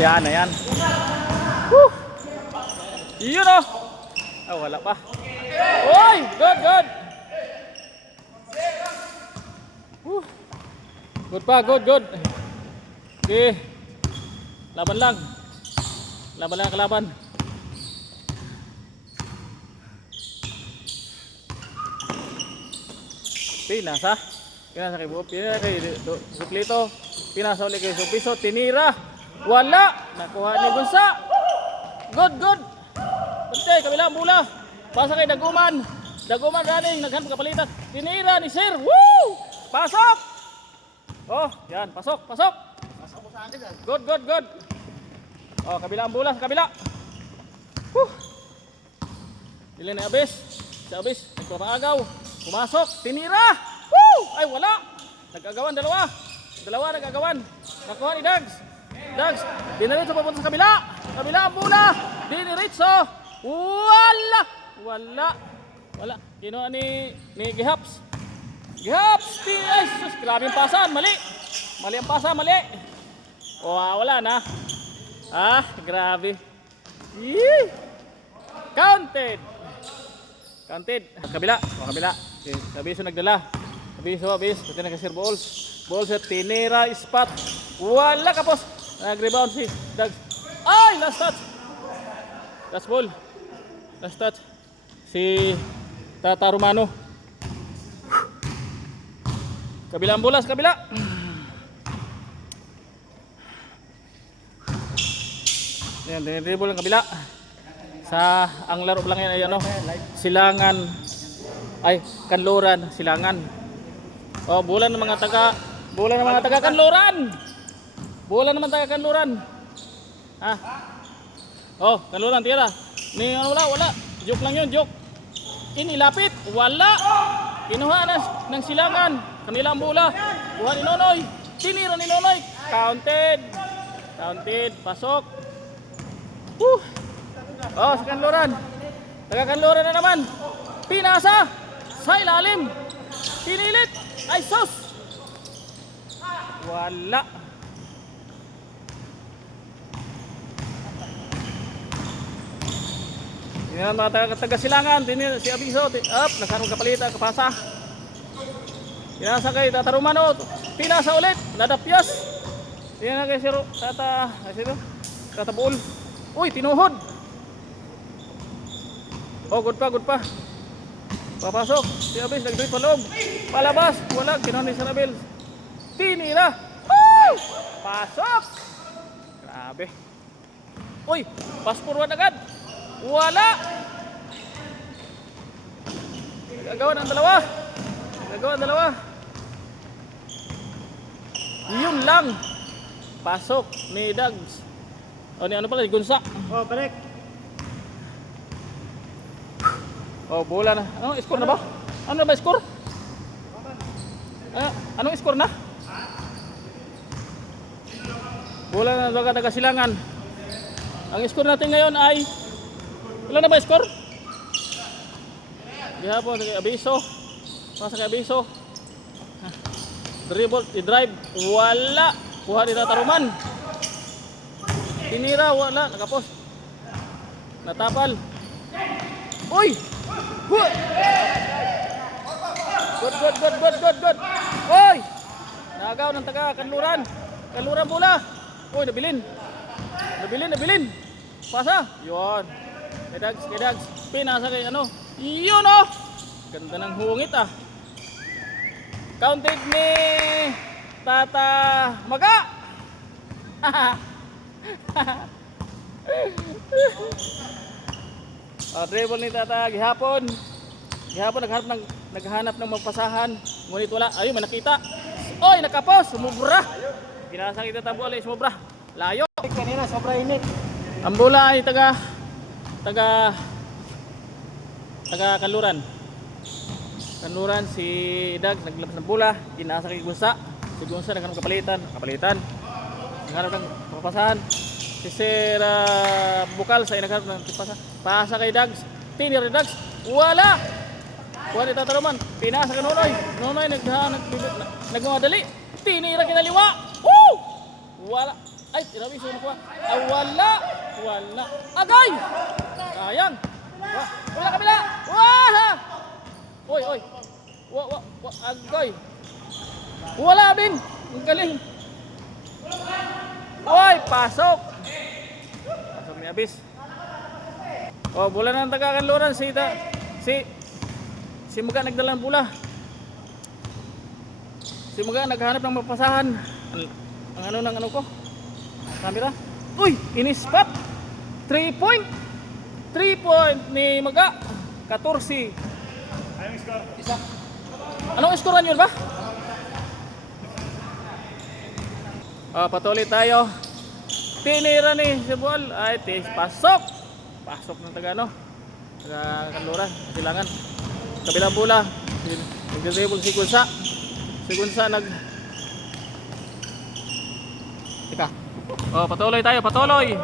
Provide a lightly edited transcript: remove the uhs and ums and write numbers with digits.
Yan na yan. Woo! Yun o. Ah, wala pa. Oy! Good, good. Woo! Good pa, good, good. Okay. Laban lang. Laban lang, kalaban. Pinasa. Pinasa kay Buo. Pinasa kay Suklito. Pinasa ulit kay Supiso. Tinira. Wala. Nakuha ni Gunsa. Good, good. Pantay, kabilang bola. Pasa kay Daguman. Daguman running. Naghanap kapalitan. Tinira ni Sir. Woo! Pasok! Oh, yan. Pasok, pasok. Good, good, good. Oh, kabilang bola sa kabila. Woo! Dili na Abis. Si Abis. Nagpapaagaw. Pumasok. Tinira. Woo! Ay, wala. Nag-agawan, dalawa. Dalawa nag-agawan. Nakuha ni Dags. Dags. Diniritso papunta sa kabila. Kabila ang bola. Diniritso. Wala. Wala. Wala. Kinuha ni Gihaps. Gihaps. Jesus. Grabe yung pasan. Mali. Mali ang pasan. Mali. Oh, wala na. Ah, grabe. Yee! Counted. Counted. Kabila. O, kabila. Okay. Abiso nagdala. Abiso. Ito na kay Sir Balls. Balls at tinira. Spot. Wala kapos. Nag-rebound si Dags. Ay! Last touch. Last ball. Last touch. Si Tata Romano. Kabilang bola sa kabila. Yan, dinidribble ang kabila. Sa ang laro lang yan ay ano, silangan ay kanluran, silangan. Oh, bola ng mga taga kanluran. Bola naman taga kanluran. Ha? Oh, kanluran tira. Ni ano wala. Joke lang 'yun, joke. Inilapit, wala. Kinuha ng silangan. Kanilang bola. Kuha ni Nonoy. Tinira ni Nonoy. Counted. Counted, pasok. Oh, sa kanluran. Taga-kanluran na naman. Pinasa sa ilalim. Pinilit. Ay, sus. Wala. Yan ang mga taga-silangan. Si Abiso. Up. Nasarong kapalitan. Kapasa. Pinasa kay Tata Romano. Pinasa ulit. Nadapyas. Yan na kay Siro. Tata Buol. Uy, tinuhod. Oh, good pa. Papasok. Si Abis, nag-tweet pa loob. Palabas. Wala. Kinuha ni Sarabel. Tinira. Woo! Pasok. Grabe. Uy, pass forward agad. Wala. Nagagawa ng dalawa. Yun lang. Pasok ni Dags. O, ano pala, Gunsa. Oh, balik. Oh, bola na. Ano, score na ba? Ano na ba score? Anong score na? Bola na taga silangan. Ang score natin ngayon ay ilan na ba score? Gihapon kay Abiso. Pasa kay Abiso. Dribble, i-drive. Wala. Kuha ni Tata Roman. Tinira, wala. Nakapos. Natapal. Uy! Good! Uy! Nagaw ng taga kanluran. Kanluran bola. Uy, nabilin. Pasa. Yun. Kay Dags. Pinasa kay ano. Yun oh! Ganda ng hungit ah. Counted ni Tata Maga. Dribble ni Tata gihapon naghanap ng magpasahan, ngunit wala. Ayun, may nakita. Oy, nakapos, sumubra. Ginasa kita Tata Buol, sumubra. Layo. Kanina sobra init. Ang bola ay taga kanluran. Kanluran si Dags naglabas ng bola, ginasa kay Gunsa. Si Gunsa naghanap kapalitan. Naghanap ng papasahan. Si Sir Bukal sa naghanap ng papasahan. Pasa kay Dags. Tinira ni Dags. Wala. Kuha ni Tata Roman. Pinasa kay Nonoy. Nonoy nagmamadali. Tinira kinaliwa. Woo! Wala. Ay, tirawi so nakuha. Ah, wala. Wala. Agay! Ayan. Wala kabila. Wah! Oy, oy. Agay. Wala din. Ang galing. Oy, pasok. Pasok ni Abis. Oh, bola ng taga-Kanluran si Muga nagdala ng bola. Si Muga naghahanap ng mapasahan. Ang ano ng ano ko? Camera. Uy, in-spot. 3 point. 3 point ni Muga. 14. Anong score? Isa. Anong scorean yun ba? Patuloy tayo. Tinira ni Cebual. Ay, pasok. Pasok ng taga Kanluran. Silangan. Kabilang bola. Nag-dribble si Gunsa. Si Gunsa Teka. Patuloy tayo, patuloy.